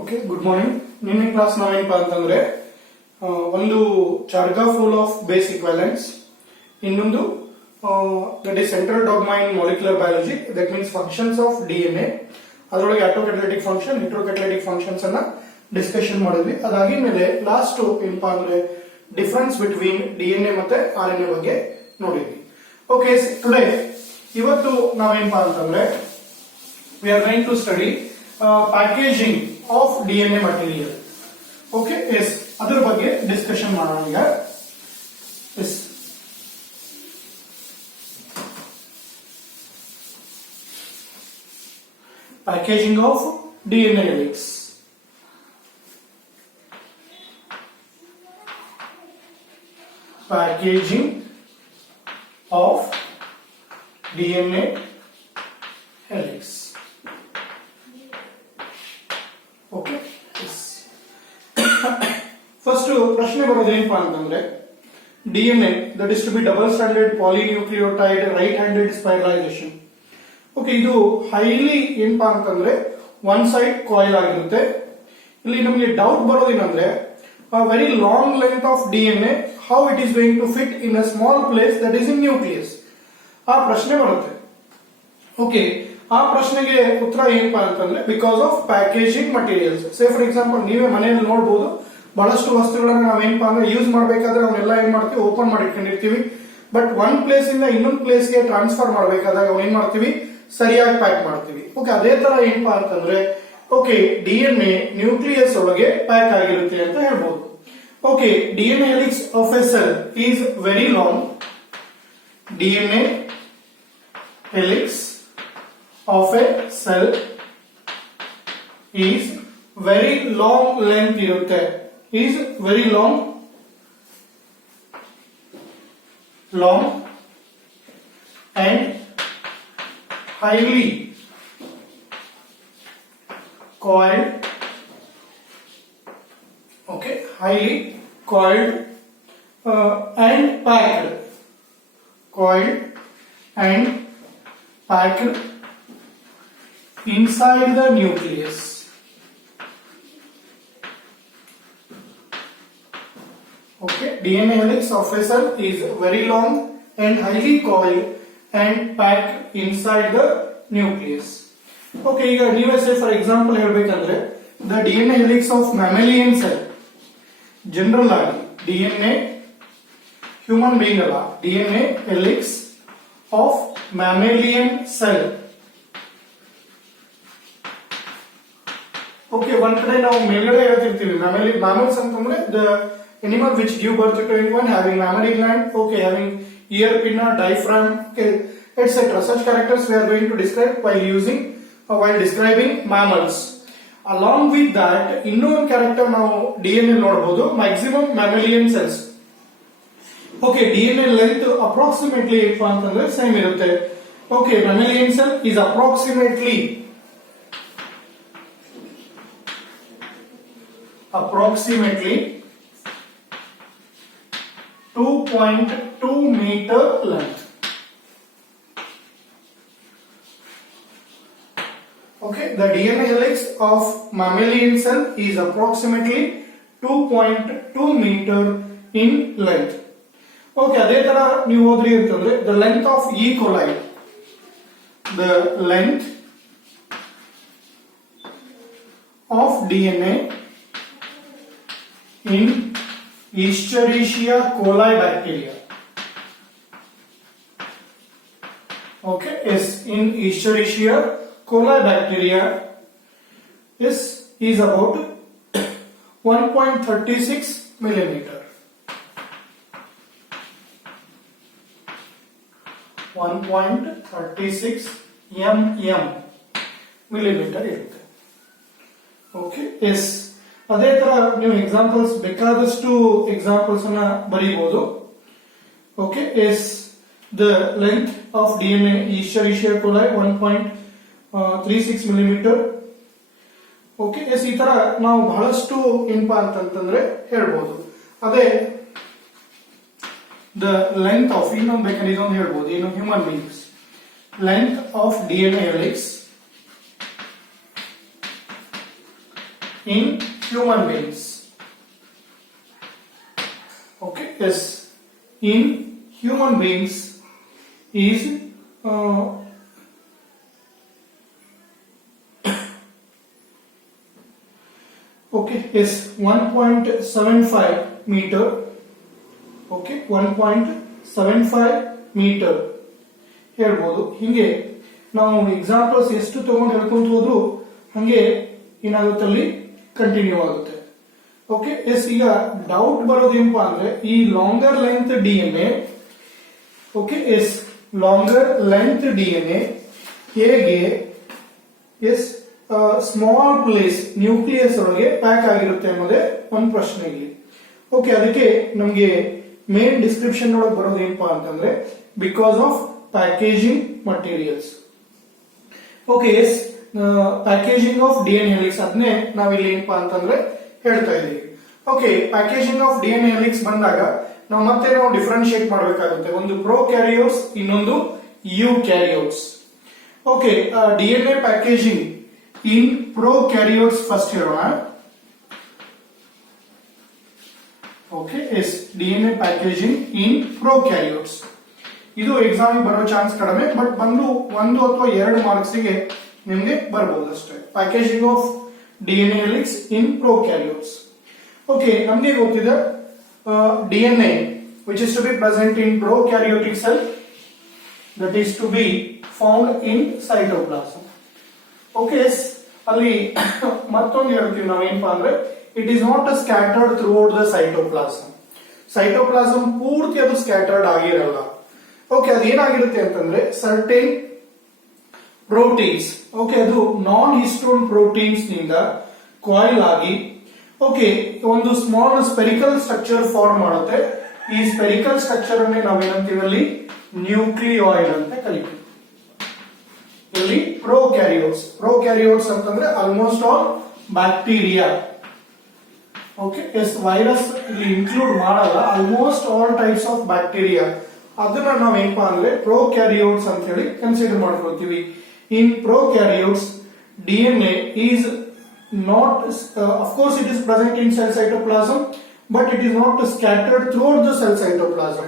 Okay, good morning. ನಿನ್ನೆ class ನಾವೇನಪ್ಪ ಅಂತಂದ್ರೆ ಒಂದು Chargaff of base equivalents, ಇನ್ನೊಂದು that is central dogma in molecular biology, that means functions of DNA. ಅದರೊಳಗೆ autocatalytic function, heterocatalytic functions ಅನ್ನ discussion ಮಾಡಿದ್ವಿ. ಅದಾಗಿದ್ಮೇಲೆ ಲಾಸ್ಟ್ ಏನಪ್ಪಾ ಅಂದ್ರೆ ಡಿಫರೆನ್ಸ್ ಬಿಟ್ವೀನ್ ಡಿಎನ್ಎ ಮತ್ತೆ ಆರ್ಎನ್ಎ ಬಗ್ಗೆ ನೋಡಿದ್ವಿ. ಓಕೆ, ಟುಡೇ ಇವತ್ತು ನಾವೇನಪ್ಪಾ ಅಂತಂದ್ರೆ we are going to study packaging of DNA material. Okay, yes, ಅದರ ಬಗ್ಗೆ ಡಿಸ್ಕಷನ್ ಮಾಡೋಣ ಈಗ. Yes, packaging of DNA helix. Packaging of DNA helix. Okay, yes. First ಪ್ರಶ್ನೆ ಬರೋದೇನಪ್ಪ ಅಂತಂದ್ರೆ DNA that is to be double stranded polynucleotide right handed spiralization. Okay, ಇದು ಹೈಲಿ ಏನಪ್ಪಾ ಅಂತಂದ್ರೆ ಒನ್ ಸೈಡ್ ಕಾಯಿಲ್ ಆಗಿರುತ್ತೆ. ಇಲ್ಲಿ ನಮಗೆ ಡೌಟ್ ಬರೋದೇನಂದ್ರೆ a very long length of DNA, how it is going to fit in a small place that is in nucleus. ಆ ಪ್ರಶ್ನೆ ಬರುತ್ತೆ. ಓಕೆ, ಆ ಪ್ರಶ್ನೆಗೆ ಉತ್ತರ ಏನಪ್ಪಾ ಅಂತಂದ್ರೆ because of packaging materials. Say for example ನೀವೇ ಮನೆಯಲ್ಲಿ ನೋಡಬಹುದು, ಬಹಳಷ್ಟು ವಸ್ತುಗಳನ್ನ ನಾವೇನಪ್ಪಾ ಅಂದ್ರೆ ಯೂಸ್ ಮಾಡಬೇಕಾದ್ರೆ ಅವನ್ನೆಲ್ಲ ಏನ್ ಮಾಡ್ತೀವಿ, ಓಪನ್ ಮಾಡಿ ಇಟ್ಕೊಂಡಿರ್ತೀವಿ. ಬಟ್ ಒನ್ ಪ್ಲೇಸ್ ಇಂದ ಇನ್ನೊಂದು ಪ್ಲೇಸ್ ಗೆ ಟ್ರಾನ್ಸ್ಫರ್ ಮಾಡಬೇಕಾದಾಗ ಅವ್ನ ಏನ್ ಮಾಡ್ತೀವಿ, ಸರಿಯಾಗಿ ಪ್ಯಾಕ್ ಮಾಡ್ತೀವಿ. ಓಕೆ, ಅದೇ ತರ ಏನಪ್ಪಾ ಅಂತಂದ್ರೆ ಓಕೆ ಡಿಎನ್ಎ ನ್ಯೂಕ್ಲಿಯಸ್ ಒಳಗೆ ಪ್ಯಾಕ್ ಆಗಿರುತ್ತೆ ಅಂತ ಹೇಳ್ಬಹುದು. Okay, DNA helix of a cell is very long. DNA helix of a cell is very long length irutte. Is very long and highly coiled. Okay, highly coiled and packed. Coiled and packed inside the nucleus. Okay, DNA helix of a cell is very long and highly coiled and packed inside the nucleus. Okay, ಈಗ ನೀವೇ say for example ಹೇಳ್ಬೇಕಂದ್ರೆ the DNA helix of mammalian cell, general ಆಗಿ DNA human being ಅಲ್ಲ, DNA helix of mammalian cell. Okay, ಒಂದ್ ಕಡೆ ನಾವು ಮೇಲ್ಗಡೆ ಹೇಳ್ತಿರ್ತೀವಿ mammals ಅಂತಂದ್ರೆ the animal which give birth to anyone having mammary gland, okay, having ear, pinna, diaphragm, okay, etc. Such characters we are going to describe while describing mammals. Along with that, ಇನ್ನೊಂದು character ನಾವು DNA ನೋಡಬಹುದು, maximum mammalian cells. Okay, DNA length approximately ಏನಪ್ಪಾ ಅಂತಂದ್ರೆ same ಇರುತ್ತೆ. Okay, mammalian cell is approximately 2.2 meter length. Okay, the DNA helix of mammalian cell is approximately 2.2 meter in length. Okay, ಅದೇ ತರ ನೀವು ಓದ್ರಿ ಅಂತಂದ್ರೆ the length of E. coli, the length of DNA in Escherichia coli bacteria. Okay, is in Escherichia coli bacteria is about 1.36 millimeter. 1.36 millimeter ಇರುತ್ತೆ. Okay, yes, ಅದೇ ತರ ನೀವು examples ಬೇಕಾದಷ್ಟು ಎಕ್ಸಾಂಪಲ್ಸ್ ಅನ್ನ ಬರೀಬಹುದು. Okay, yes, the length of DNA Escherichia coli 1.36 millimeter. Okay, yes, ಈ ತರ ನಾವು ಬಹಳಷ್ಟು ಏನಪ್ಪಾ ಅಂತಂದ್ರೆ ಹೇಳ್ಬಹುದು. ಅದೇ ದ ಲೆಂತ್ ಆಫ್ ಇನ್ನೊಂದು ಬೇಕಾದ್ರೆ ಇದೊಂದು ಹೇಳ್ಬಹುದು, ಏನು human beings length of DNA helix in human beings. Okay, yes, in human beings is okay, yes, 1.75 meter. Okay, 1.75 meter ಹೇಳ್ಬೋದು. ಹಿಂಗೆ ನಾವು ಎಕ್ಸಾಂಪಲ್ಸ್ ಎಷ್ಟು ತಗೊಂಡು ಹೇಳ್ಕೊಂತ ಹೋದ್ರು ಹಂಗೆ ಏನಾಗುತ್ತೆ ಅಲ್ಲಿ ಕಂಟಿನ್ಯೂ ಆಗುತ್ತೆ. ಓಕೆ, ಎಸ್, ಈಗ ಡೌಟ್ ಬರೋದೇನಪ್ಪ ಅಂದ್ರೆ ಈ longer length DNA, okay, yes, longer length DNA ಹೇಗೆ ಎಸ್ ಸ್ಮಾಲ್ ಪ್ಲೇಸ್ ನ್ಯೂಕ್ಲಿಯಸ್ ಒಳಗೆ ಪ್ಯಾಕ್ ಆಗಿರುತ್ತೆ ಅನ್ನೋದೇ ಒಂದು ಪ್ರಶ್ನೆ ಇಲ್ಲಿ. ಓಕೆ, ಅದಕ್ಕೆ ನಮಗೆ ಮೇನ್ ಡಿಸ್ಕ್ರಿಪ್ಷನ್ ಒಳಗೆ ಬರೋದೇನಪ್ಪಾ ಅಂತಂದ್ರೆ because of packaging materials. Okay, yes, packaging of DNA helix ಅದನ್ನೇ ನಾವಿಲ್ಲಿ ಏನಪ್ಪಾ ಅಂತಂದ್ರೆ ಹೇಳ್ತಾ ಇದೀವಿ. Okay, packaging of DNA helix ಬಂದಾಗ ನಾವು ಡಿಫರೆನ್ಶಿಯೇಟ್ ಮಾಡಬೇಕಾಗುತ್ತೆ. ಒಂದು ಪ್ರೋ ಕ್ಯಾರಿಯೋಟ್ಸ್, ಇನ್ನೊಂದು eukaryotes. Okay, DNA packaging in prokaryotes first ಹೇಳೋಣ. Okay, yes, DNA packaging in prokaryotes ಇದು ಎಕ್ಸಾಮ್ ಬರೋ ಚಾನ್ಸ್ ಕಡಿಮೆ, ಬಟ್ ಬಂದು 1 ಅಥವಾ 2 ಮಾರ್ಕ್ಸ್ ಗೆ ನಿಮಗೆ ಬರಬಹುದು ಅಷ್ಟೇ. Packaging of DNA helix in prokaryotes. Okay, ನಮಗೆ ಗೊತ್ತಿದೆ DNA which is to be present in prokaryotic cell, that is to be found in cytoplasm. Okay, yes, ಅಲ್ಲಿ ಮತ್ತೊಂದು ಹೇಳ್ತೀವಿ ನಾವೇನಪ್ಪ ಅಂದ್ರೆ it is not scattered throughout the cytoplasm. Cytoplasm ಪೂರ್ತಿ ಅದು ಸ್ಕ್ಯಾಟರ್ಡ್ ಆಗಿರಲ್ಲ. ಓಕೆ, ಅದು ಏನಾಗಿರುತ್ತೆ ಅಂತಂದ್ರೆ ಸರ್ಟೇನ್ ಪ್ರೋಟೀನ್ಸ್, ಓಕೆ, ಅದು ನಾನ್ ಹಿಸ್ಟೋನ್ ಪ್ರೋಟೀನ್ಸ್ ನಿಂದ ಕಾಯಿಲ್ ಆಗಿ ಓಕೆ ಒಂದು ಸ್ಮಾಲ್ ಸ್ಪೆರಿಕಲ್ ಸ್ಟ್ರಕ್ಚರ್ ಫಾರ್ಮ್ ಮಾಡುತ್ತೆ. ಈ ಸ್ಪೆರಿಕಲ್ ಸ್ಟ್ರಕ್ಚರ್ ಅನ್ನೇ ನಾವೇನಂತೀವಿ ಅಲ್ಲಿ ನ್ಯೂಕ್ಲಿಯಾಯ್ಡ್ ಅಂತ ಕರಿತೀವಿ. ಇಲ್ಲಿ ಪ್ರೋಕ್ಯಾರಿಯೋಟ್ಸ್ ಅಂತಂದ್ರೆ almost all bacteria. Okay, yes, virus ಇಲ್ಲಿ ಇನ್ಕ್ಲೂಡ್ ಮಾಡಲ್ಲ. Almost all types of bacteria ಅದನ್ನ ನಾವೇನಪ್ಪಾ ಅಂದ್ರೆ ಪ್ರೋಕ್ಯಾರಿಯೋಟ್ಸ್ ಅಂತ ಹೇಳಿ ಕನ್ಸಿಡರ್ ಮಾಡ್ಕೊಳ್ತೀವಿ. ಇನ್ ಪ್ರೋಕ್ಯಾರಿಯೋಟ್ಸ್ DNA is not, of course it is present in cell cytoplasm, but it is not scattered throughout the cell cytoplasm.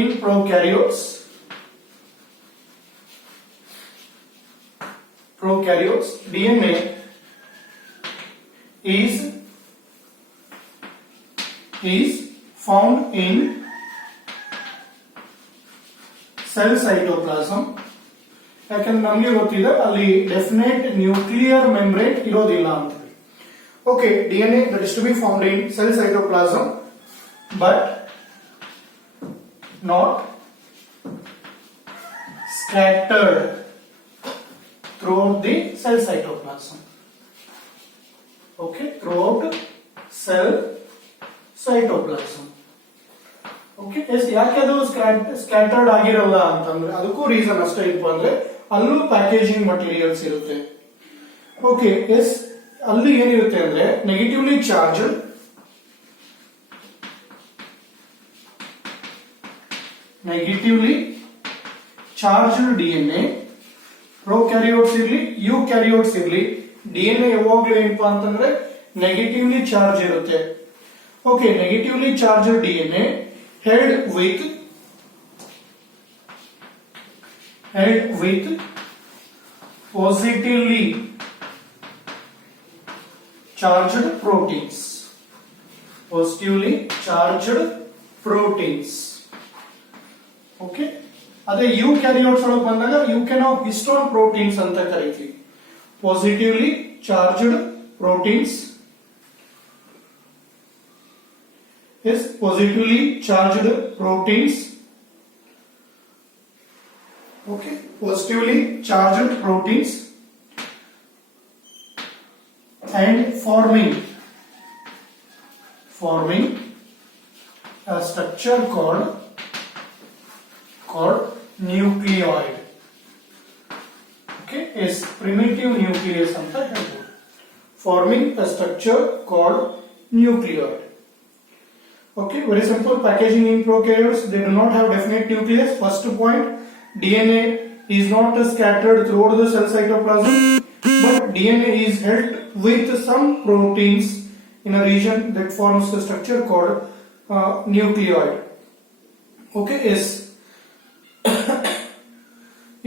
In prokaryotes DNA is found in cell cytoplasm. ಯಾಕಂದ್ರೆ ನಮಗೆ ಗೊತ್ತಿದೆ ಅಲ್ಲಿ ಡೆಫಿನೆಟ್ ನ್ಯೂಕ್ಲಿಯರ್ ಮೆಂಬ್ರೇನ್ ಇರೋದಿಲ್ಲ ಅಂತ. Okay, DNA that is to be found in cell cytoplasm but not scattered throughout the cell cytoplasm. Okay, throughout cell cytoplasm. Okay, yes, ಯಾಕೆ ಅದು ಸ್ಕ್ಯಾಟರ್ಡ್ ಆಗಿರಲ್ಲ ಅಂತಂದ್ರೆ ಅದಕ್ಕೂ ರೀಸನ್ ಅಷ್ಟೇ ಇಪ್ಪ ಅಂದ್ರೆ ಅಲ್ಲೂ ಪ್ಯಾಕೇಜಿಂಗ್ ಮಟೀರಿಯಲ್ಸ್ ಇರುತ್ತೆ. ಓಕೆ, ಎಸ್, ಅಲ್ಲಿ ಏನಿರುತ್ತೆ ಅಂದ್ರೆ ನೆಗೆಟಿವ್ಲಿ ಚಾರ್ಜ್ಡ್ DNA, ಪ್ರೋಕ್ಯಾರಿಯೋಟ್ಸ್ ಇರ್ಲಿ ಯುಕ್ಯಾರಿಯೋಟ್ಸ್ ಇರ್ಲಿ DNA ಯಾವಾಗ್ಲೂ ಏನಪ್ಪಾ ಅಂತಂದ್ರೆ ನೆಗೆಟಿವ್ಲಿ ಚಾರ್ಜ್ ಇರುತ್ತೆ. Okay, negatively charged DNA held with positively charged proteins. Okay, ಅದೇ ಯುಕ್ಯಾರಿಯೋಟ್ಸ್ ಒಳಗೆ ಬಂದಾಗ ನಾವು ಹಿಸ್ಟೋನ್ ಪ್ರೋಟೀನ್ಸ್ ಅಂತ ಕರಿತೀವಿ. Positively charged proteins, yes, positively charged proteins. Okay, positively charged proteins and forming a structure called nucleoid. Okay, is primitive nucleus anta helಬೋದು. Forming a structure called nucleoid. Okay, very simple. Packaging in prokaryotes, they do not have definite nucleus. First point, DNA is not scattered throughout the cell cytoplasm, but DNA is held with some proteins in a region that forms the structure called nucleoid. Okay, yes.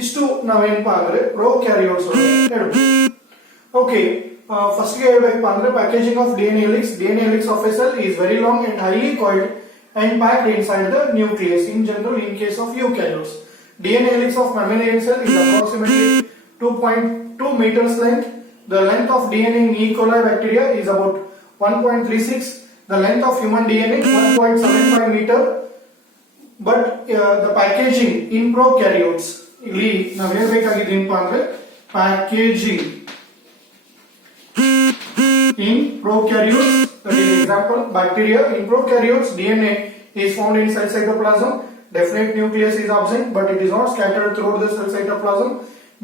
ಇಷ್ಟು ನಾವೇನಪ್ಪಾ ಅಂದ್ರೆ ಪ್ರೊಕ್ಯಾರಿಯೋಟ್ಸ್ ಹೇಳ್ಬೋದು. Okay, first ಗೆ ಹೇಳ್ಬೇಕಪ್ಪ ಅಂದ್ರೆ packaging of DNA helix of A cell is very long and highly coiled and packed inside the nucleus. In general, in case of eukaryotes, DNA helix of mammalian cell is approximately 2.2 meters length. The length of DNA in E. coli bacteria is about 1.36. The length of human DNA 1.75 meter. But the packaging in prokaryotes, ಇಲ್ಲಿ ನಾವು ಹೇಳಬೇಕಾಗಿದೆ ಏನಪ್ಪಾ ಅಂದ್ರೆ packaging in prokaryotes. That is example bacteria. In prokaryotes, DNA is found inside cytoplasm. Definite nucleus is absent, but it is not scattered throughout the cell cytoplasm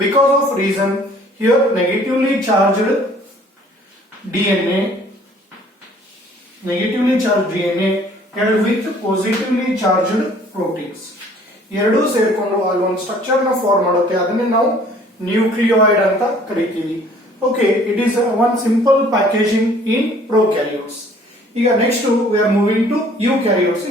because of reason here negatively charged DNA held with positively charged proteins. ಎರಡು ಸೇರ್ಕೊಂಡು ಅಲ್ಲಿ ಒಂದು ಸ್ಟ್ರಕ್ಚರ್ ನ ಫಾರ್ಮ್ ಮಾಡುತ್ತೆ, ಅದನ್ನೇ ನಾವು ನ್ಯೂಕ್ಲಿಯಾಯ್ಡ್ ಅಂತ ಕರಿತೀವಿ. Okay, it is one simple packaging in prokaryotes. ಈಗ next we are moving to eukaryotes.